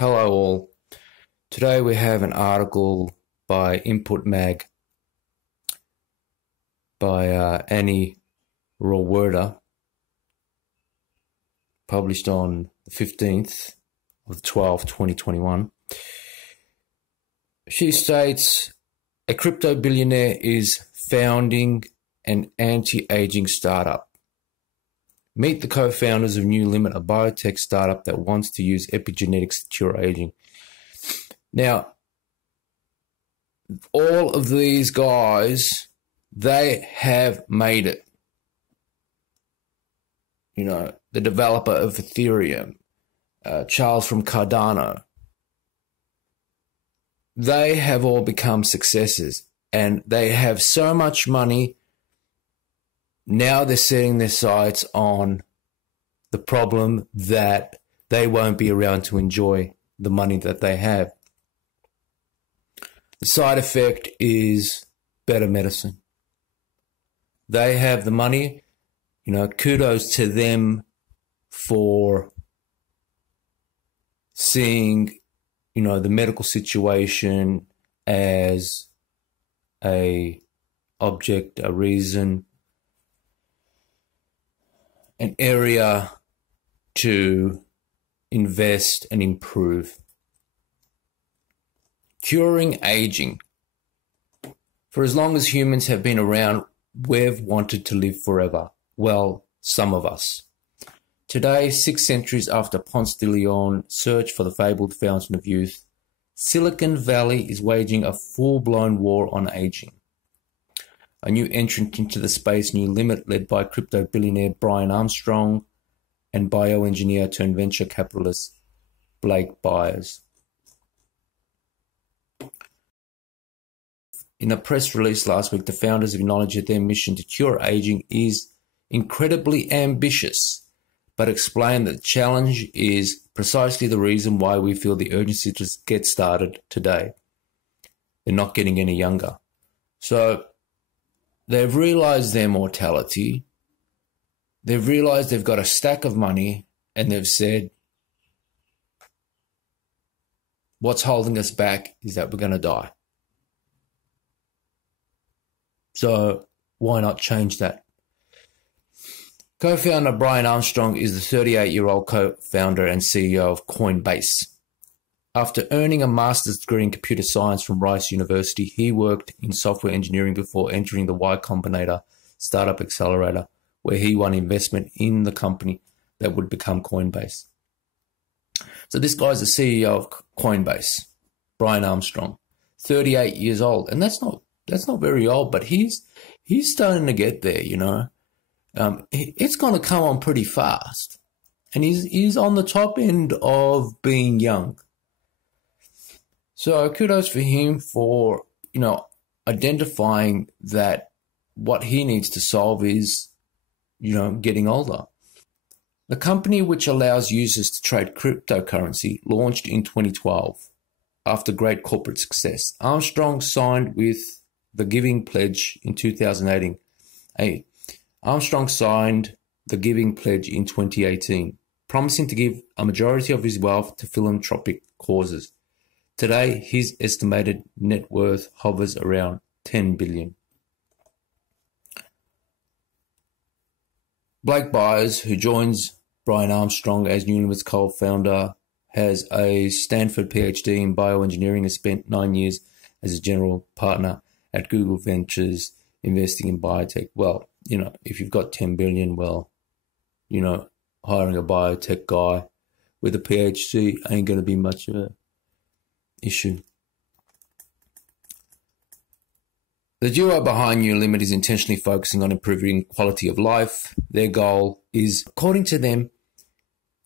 Hello all. Today we have an article by Input Mag by Annie Rowerda, published on the 15th of the 12th, 2021. She states, a crypto billionaire is founding an anti-aging startup. Meet the co-founders of New Limit, a biotech startup that wants to use epigenetics to cure aging. Now, all of these guys, they have made it. You know, the developer of Ethereum, Charles from Cardano, they have all become successes, and they have so much money. Now they're setting their sights on the problem that they won't be around to enjoy the money that they have. The side effect is better medicine. They have the money, you know, kudos to them for seeing, you know, the medical situation as a object, a reason, an area to invest and improve. Curing aging. For as long as humans have been around, we've wanted to live forever. Well, some of us. Today, 6 centuries after Ponce de Leon searched for the fabled fountain of youth, Silicon Valley is waging a full-blown war on aging. A new entrant into the space, New Limit, led by crypto billionaire Brian Armstrong and bioengineer turned venture capitalist Blake Byers. In a press release last week, the founders acknowledged that their mission to cure aging is incredibly ambitious, but explained that the challenge is precisely the reason why we feel the urgency to get started today. They're not getting any younger. So they've realized their mortality. They've realized they've got a stack of money, and they've said, what's holding us back is that we're going to die. So why not change that? Co-founder Brian Armstrong is the 38-year-old co-founder and CEO of Coinbase. After earning a master's degree in computer science from Rice University, he worked in software engineering before entering the Y Combinator startup accelerator, where he won investment in the company that would become Coinbase. So this guy's the CEO of Coinbase, Brian Armstrong, 38 years old, and that's not very old, but he's starting to get there, you know. It's going to come on pretty fast, and he's on the top end of being young. So kudos for him for, you know, identifying that what he needs to solve is, you know, getting older. The company, which allows users to trade cryptocurrency, launched in 2012 after great corporate success. Armstrong signed with the Giving Pledge in 2018. Armstrong signed the Giving Pledge in 2018, promising to give a majority of his wealth to philanthropic causes. Today, his estimated net worth hovers around $10 billion. Blake Byers, who joins Brian Armstrong as New Limit's co-founder, has a Stanford PhD in bioengineering and spent 9 years as a general partner at Google Ventures, investing in biotech. Well, you know, if you've got 10 billion, well, you know, hiring a biotech guy with a PhD ain't going to be much of a issue. The duo behind New Limit is intentionally focusing on improving quality of life. Their goal is, according to them,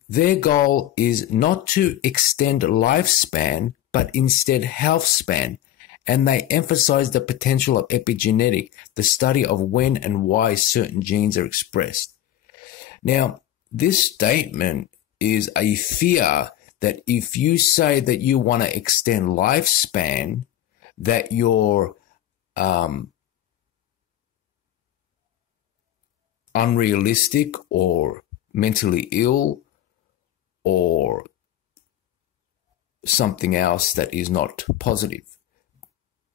their goal is not to extend lifespan, but instead health span. And they emphasize the potential of epigenetic, the study of when and why certain genes are expressed. Now, this statement is a fear that if you say that you want to extend lifespan, that you're unrealistic or mentally ill or something else that is not positive.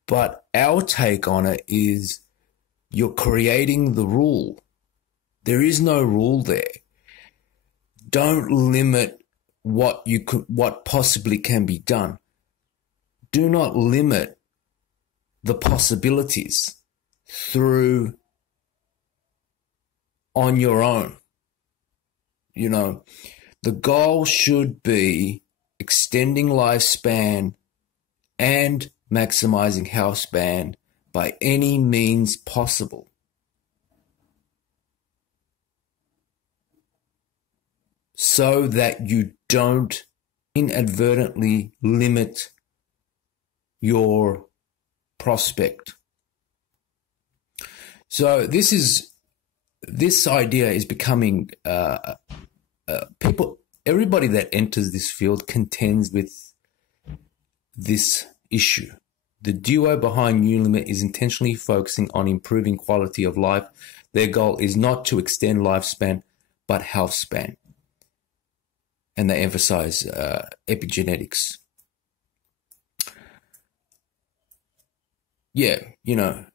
But our take on it is you're creating the rule. There is no rule there. Don't limit what possibly can be done. Do not limit the possibilities through on your own. You know, the goal should be extending lifespan and maximizing health span by any means possible. So that you don't inadvertently limit your prospect. So this idea is becoming everybody that enters this field contends with this issue. The duo behind New Limit is intentionally focusing on improving quality of life. Their goal is not to extend lifespan, but health span. And they emphasize epigenetics. Yeah, you know,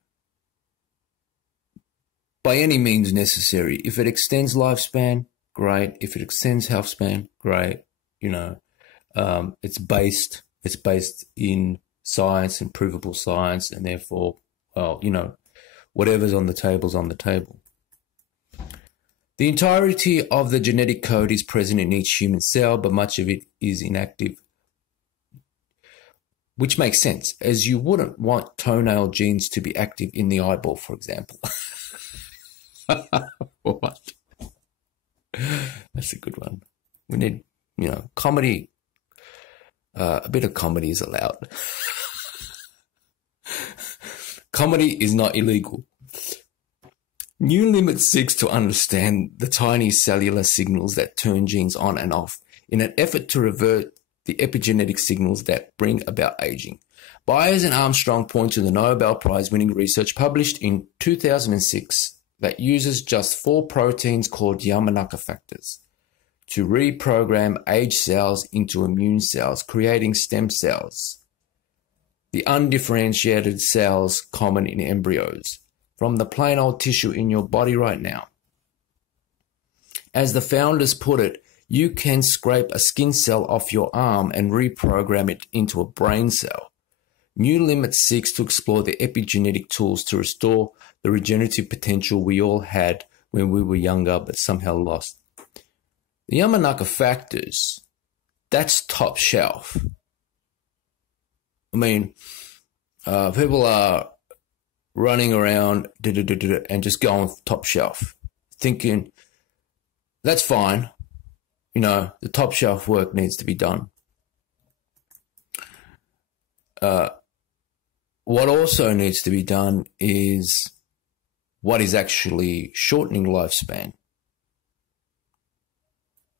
by any means necessary. If it extends lifespan, great. If it extends health span, great. You know, it's based in science and provable science, and therefore, well, you know, whatever's on the table's on the table. The entirety of the genetic code is present in each human cell, but much of it is inactive, which makes sense, as you wouldn't want toenail genes to be active in the eyeball, for example. What? That's a good one. We need, you know, comedy. A bit of comedy is allowed. Comedy is not illegal. New Limit seeks to understand the tiny cellular signals that turn genes on and off in an effort to revert the epigenetic signals that bring about aging. Byers and Armstrong point to the Nobel Prize-winning research published in 2006 that uses just 4 proteins called Yamanaka factors to reprogram aged cells into immune cells, creating stem cells, the undifferentiated cells common in embryos, from the plain old tissue in your body right now. As the founders put it, you can scrape a skin cell off your arm and reprogram it into a brain cell. New Limit seeks to explore the epigenetic tools to restore the regenerative potential we all had when we were younger but somehow lost. The Yamanaka factors, that's top shelf. I mean, people are running around and just going top shelf, thinking that's fine. You know, the top shelf work needs to be done. What also needs to be done is what is actually shortening lifespan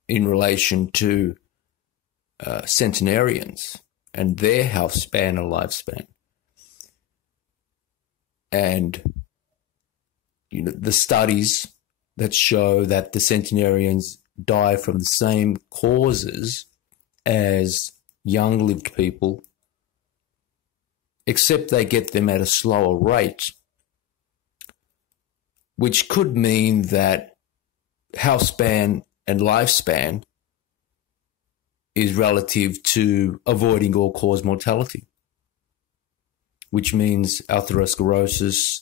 in relation to centenarians and their health span and lifespan. And, you know, the studies that show that the centenarians die from the same causes as young-lived people, except they get them at a slower rate, which could mean that health span and lifespan is relative to avoiding all-cause mortality, which means atherosclerosis,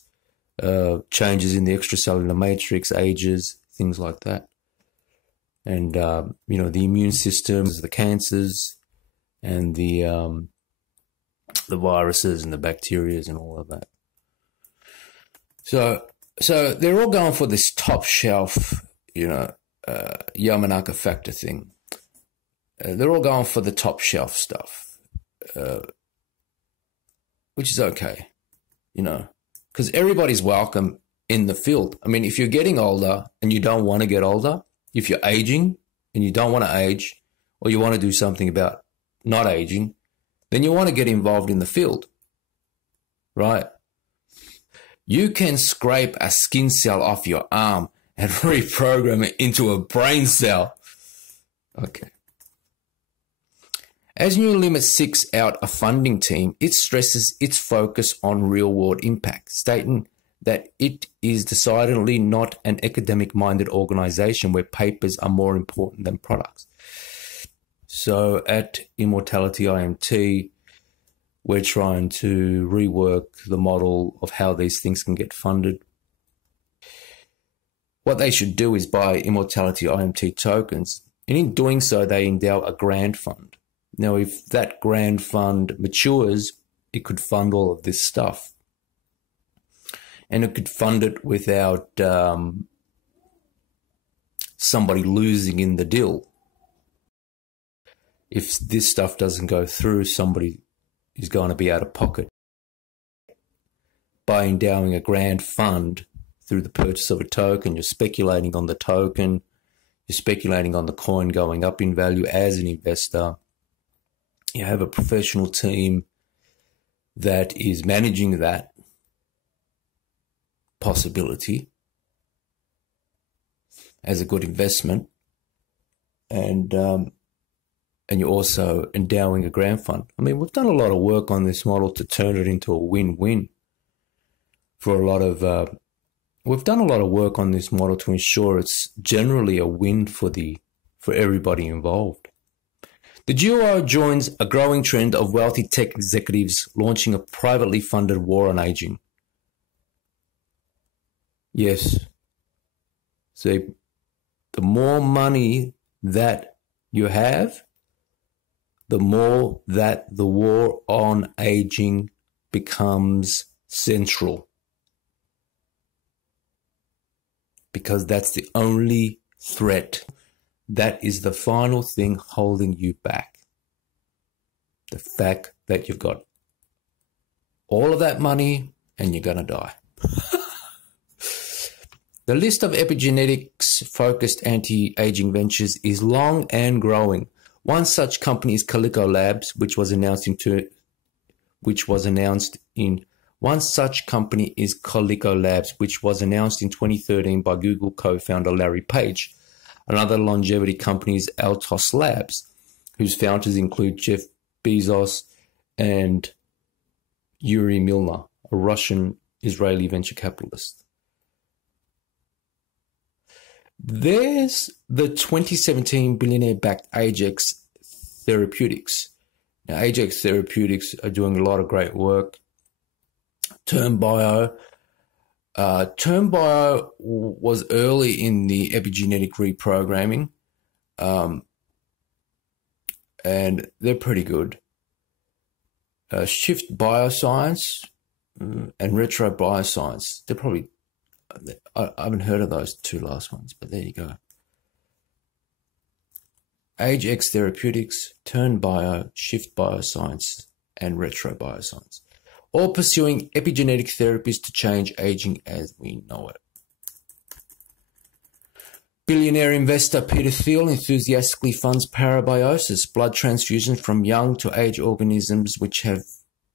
changes in the extracellular matrix, ages, things like that. And, you know, the immune system, the cancers, and the viruses and the bacteria and all of that. So they're all going for this top shelf, you know, Yamanaka factor thing. They're all going for the top shelf stuff, which is okay, you know, because everybody's welcome in the field. I mean, if you're getting older and you don't want to get older, if you're aging and you don't want to age, or you want to do something about not aging, then you want to get involved in the field, right? You can scrape a skin cell off your arm and reprogram it into a brain cell. Okay. As New Limit seeks out a funding team, it stresses its focus on real-world impact, stating that it is decidedly not an academic-minded organization where papers are more important than products. So at Immortality IMT, we're trying to rework the model of how these things can get funded. What they should do is buy Immortality IMT tokens, and in doing so, they endow a grant fund. Now, if that grant fund matures, it could fund all of this stuff. And it could fund it without somebody losing in the deal. If this stuff doesn't go through, somebody is going to be out of pocket. By endowing a grant fund through the purchase of a token, you're speculating on the token, you're speculating on the coin going up in value as an investor. You have a professional team that is managing that possibility as a good investment, and you're also endowing a grant fund. I mean, we've done a lot of work on this model to turn it into a win-win for a lot of. We've done a lot of work on this model to ensure it's generally a win for everybody involved. The duo joins a growing trend of wealthy tech executives launching a privately funded war on aging. Yes. So the more money that you have, the more that the war on aging becomes central. Because that's the only threat. That is the final thing holding you back. The fact that you've got all of that money and you're going to die. The list of epigenetics-focused anti-aging ventures is long and growing. One such company is Calico Labs, which was announced in 2013 by Google co-founder Larry Page. Another longevity company is Altos Labs, whose founders include Jeff Bezos and Yuri Milner, a Russian-Israeli venture capitalist. There's the 2017 billionaire-backed Ajax Therapeutics. Now, Ajax Therapeutics are doing a lot of great work. Term Bio was early in the epigenetic reprogramming, and they're pretty good. Shift Bioscience and Retro Bioscience, they're probably, I haven't heard of those two last ones, but there you go. Ajax Therapeutics, Turn Bio, Shift Bioscience, and Retro Bioscience, all pursuing epigenetic therapies to change aging as we know it. Billionaire investor Peter Thiel enthusiastically funds parabiosis, blood transfusions from young to age organisms which have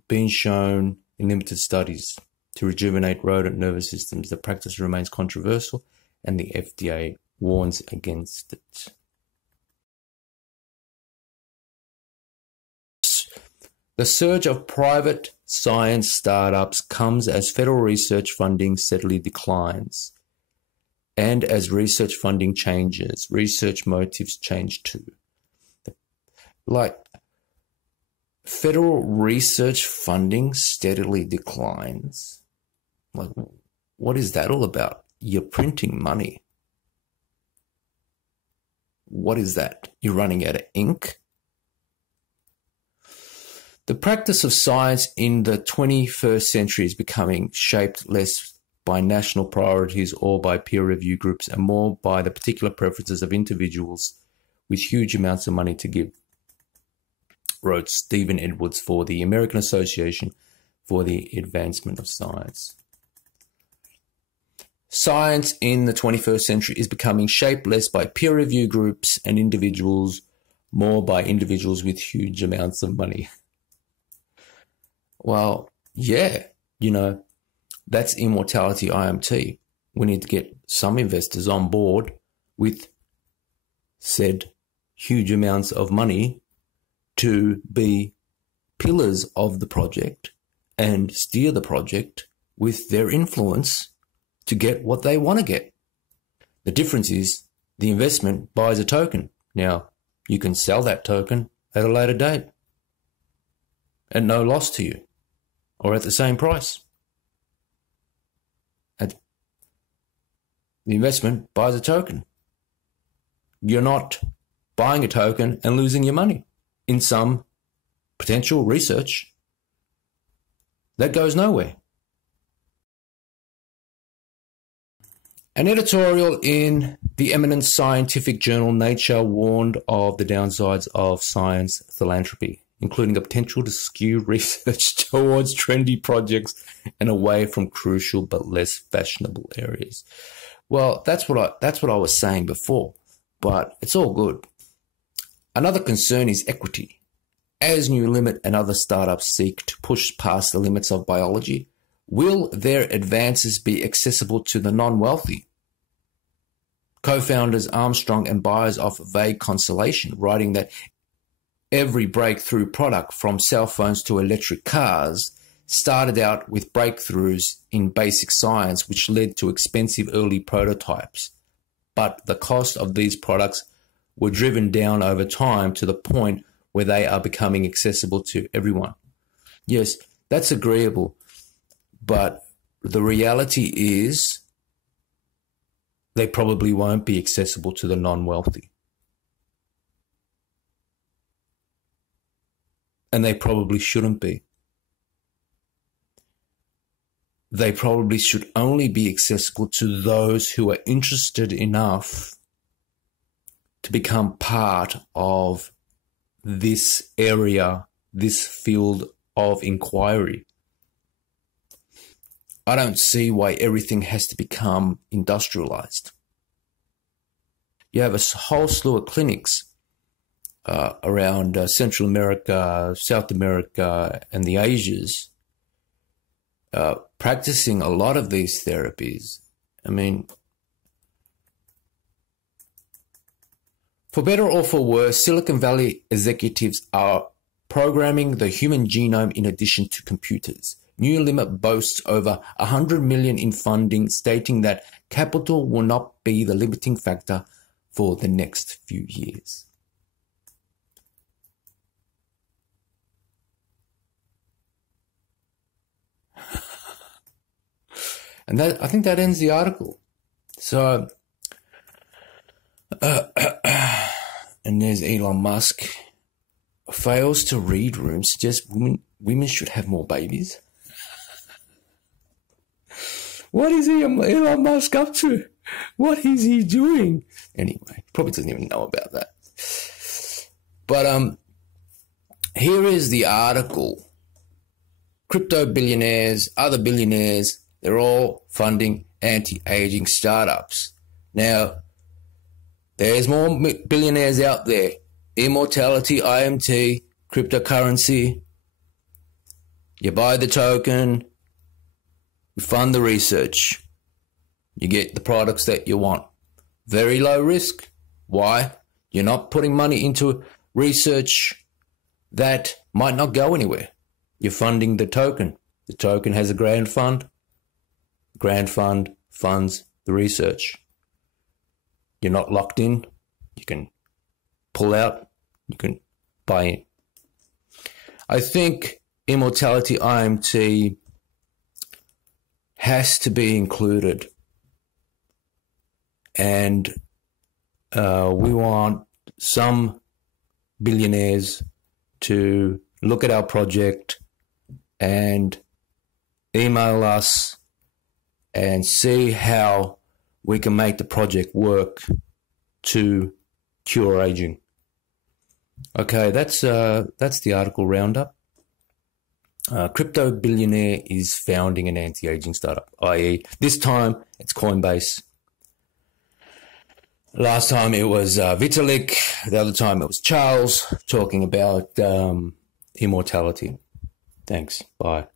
been shown in limited studies to rejuvenate rodent nervous systems. The practice remains controversial and the FDA warns against it. The surge of private science startups comes as federal research funding steadily declines. And as research funding changes, research motives change too. Like, federal research funding steadily declines. Like, what is that all about? You're printing money. What is that? You're running out of ink? The practice of science in the 21st century is becoming shaped less by national priorities or by peer review groups and more by the particular preferences of individuals with huge amounts of money to give, wrote Stephen Edwards for the American Association for the Advancement of Science. Science in the 21st century is becoming shaped less by peer review groups and individuals, more by individuals with huge amounts of money. Well, yeah, you know, that's Immortality IMT. We need to get some investors on board with said huge amounts of money to be pillars of the project and steer the project with their influence to get what they want to get. The difference is the investment buys a token. Now, you can sell that token at a later date at no loss to you or at the same price. The investment buys a token. You're not buying a token and losing your money in some potential research that goes nowhere. An editorial in the eminent scientific journal Nature warned of the downsides of science philanthropy, including the potential to skew research towards trendy projects and away from crucial but less fashionable areas. Well, that's what I was saying before, but it's all good. Another concern is equity. As New Limit and other startups seek to push past the limits of biology, will their advances be accessible to the non-wealthy? Co-founders Armstrong and Byers offer vague consolation, writing that every breakthrough product, from cell phones to electric cars, started out with breakthroughs in basic science, which led to expensive early prototypes. But the cost of these products were driven down over time to the point where they are becoming accessible to everyone. Yes, that's agreeable, but the reality is they probably won't be accessible to the non-wealthy. And they probably shouldn't be. They probably should only be accessible to those who are interested enough to become part of this area, this field of inquiry. I don't see why everything has to become industrialized. You have a whole slew of clinics around Central America, South America, and the Asias practicing a lot of these therapies. I mean, for better or for worse, Silicon Valley executives are programming the human genome in addition to computers. New Limit boasts over $100 million in funding, stating that capital will not be the limiting factor for the next few years. And that, I think that ends the article. So, and there's Elon Musk. Fails to read room suggests women should have more babies. What is Elon Musk up to? What is he doing? Anyway, probably doesn't even know about that. But here is the article. Crypto billionaires, other billionaires, they're all funding anti-aging startups. Now, there's more billionaires out there. Immortality, IMT, cryptocurrency. You buy the token, you fund the research, you get the products that you want. Very low risk. Why? You're not putting money into research that might not go anywhere. You're funding the token. The token has a grant fund. The grant fund funds the research. You're not locked in. You can pull out. You can buy in. I think Immortality IMT has to be included. And we want some billionaires to look at our project and email us and see how we can make the project work to cure aging. Okay, that's the article roundup. Crypto billionaire is founding an anti-aging startup, i.e. this time it's Coinbase. Last time it was Vitalik. The other time it was Charles talking about immortality. Thanks. Bye.